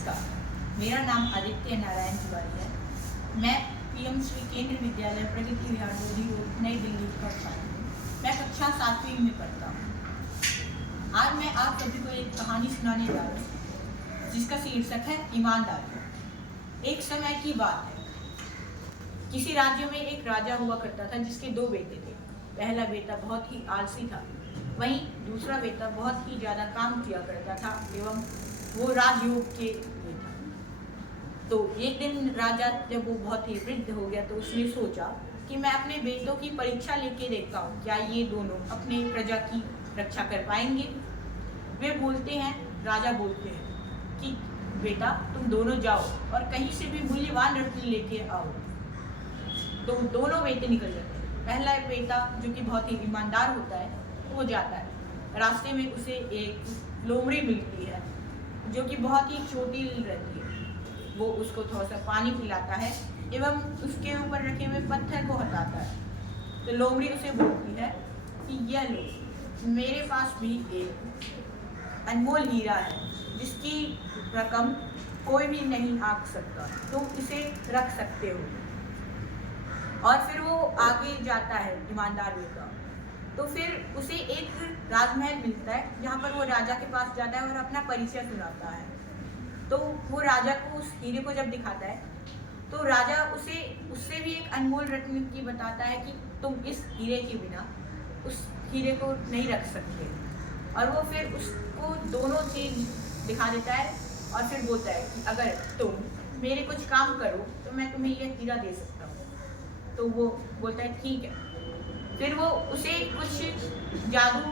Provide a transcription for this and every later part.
नमस्कार, मेरा नाम आदित्य नारायण तिवारी है। मैं पीएम श्री केंद्रीय विद्यालय प्रगति विहार लोधी रोड नई दिल्ली का छात्र हूँ। मैं कक्षा 7वीं में पढ़ता हूँ। आज मैं आप सभी को एक कहानी सुनाने जा रहा हूँ जिसका शीर्षक है ईमानदारी। एक समय की बात है, किसी राज्य में एक राजा हुआ करता था जिसके 2 बेटे थे। पहला बेटा बहुत ही आलसी था, वहीं दूसरा बेटा बहुत ही ज़्यादा काम किया करता था एवं वो राजयोग के लिए था। तो एक दिन राजा जब वो बहुत ही वृद्ध हो गया तो उसने सोचा कि मैं अपने बेटों की परीक्षा लेके देखता हूँ, क्या ये दोनों अपने प्रजा की रक्षा कर पाएंगे। वे बोलते हैं, राजा बोलते हैं कि बेटा तुम दोनों जाओ और कहीं से भी मूल्यवान रत्न लेके आओ। तो दोनों बेटे निकल जाते हैं। पहला बेटा जो कि बहुत ही ईमानदार होता है वो जाता है। रास्ते में उसे एक लोमड़ी मिलती है जो कि बहुत ही छोटी रहती है। वो उसको थोड़ा सा पानी पिलाता है एवं उसके ऊपर रखे हुए पत्थर को हटाता है। तो लोमड़ी उसे बोलती है कि यह लो, मेरे पास भी एक अनमोल हीरा है जिसकी रकम कोई भी नहीं आंक सकता, तुम इसे रख सकते हो। और फिर वो आगे जाता है ईमानदार बेटा। तो फिर उसे एक राजमहल मिलता है जहाँ पर वो राजा के पास जाता है और अपना परिचय सुनाता है। तो वो राजा को उस हीरे को जब दिखाता है तो राजा उससे भी एक अनमोल रत्न की बताता है कि तुम इस हीरे के बिना उस हीरे को नहीं रख सकते। और वो फिर उसको दोनों चीज़ दिखा देता है और फिर बोलता है कि अगर तुम मेरे कुछ काम करो तो मैं तुम्हें यह हीरा दे सकता हूँ। तो वो बोलता है ठीक है। फिर वो उसे कुछ जादू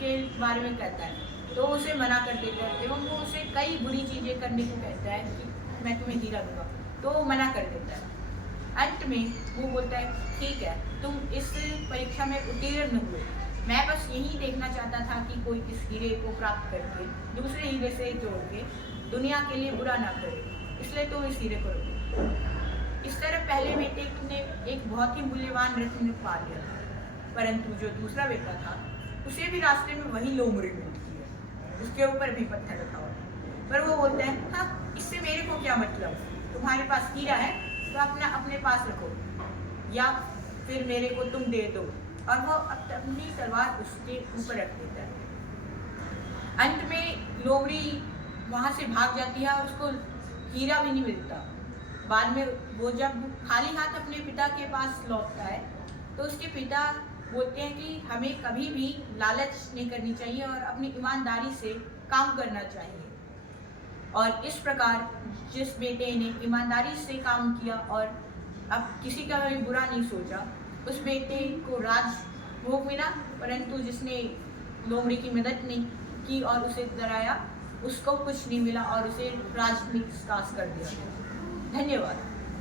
के बारे में कहता है तो उसे मना कर देता है एवं वो उसे कई बुरी चीज़ें करने को कहता है कि मैं तुम्हें हीरा दूंगा, तो वो मना कर देता है। अंत में वो बोलता है ठीक है, तुम इस परीक्षा में उत्तीर्ण हुए, मैं बस यही देखना चाहता था कि कोई इस हीरे को प्राप्त करके दूसरे हीरे से जोड़ के दुनिया के लिए बुरा ना करे, इसलिए तुम इस हीरे को रखो। इस तरह पहले बेटे ने एक बहुत ही मूल्यवान रत्न पा लिया था, परंतु जो दूसरा बेटा था उसे भी रास्ते में वही लोमड़ी मिलती है, उसके ऊपर भी पत्थर रखा हुआ है। पर वो बोलता है हाँ, इससे मेरे को क्या मतलब, तुम्हारे पास हीरा है तो अपने पास रखो या फिर मेरे को तुम दे दो। और वो अपनी तलवार उसके ऊपर रख देता है। अंत में लोमड़ी वहाँ से भाग जाती है और उसको हीरा भी नहीं मिलता। बाद में वो जब खाली हाथ अपने पिता के पास लौटता है तो उसके पिता बोलते हैं कि हमें कभी भी लालच नहीं करनी चाहिए और अपनी ईमानदारी से काम करना चाहिए। और इस प्रकार जिस बेटे ने ईमानदारी से काम किया और अब किसी का भी बुरा नहीं सोचा, उस बेटे को राजभोग मिला, परंतु जिसने लोमड़ी की मदद नहीं की और उसे डराया उसको कुछ नहीं मिला और उसे राज निष्कासित कर दिया। धन्यवाद।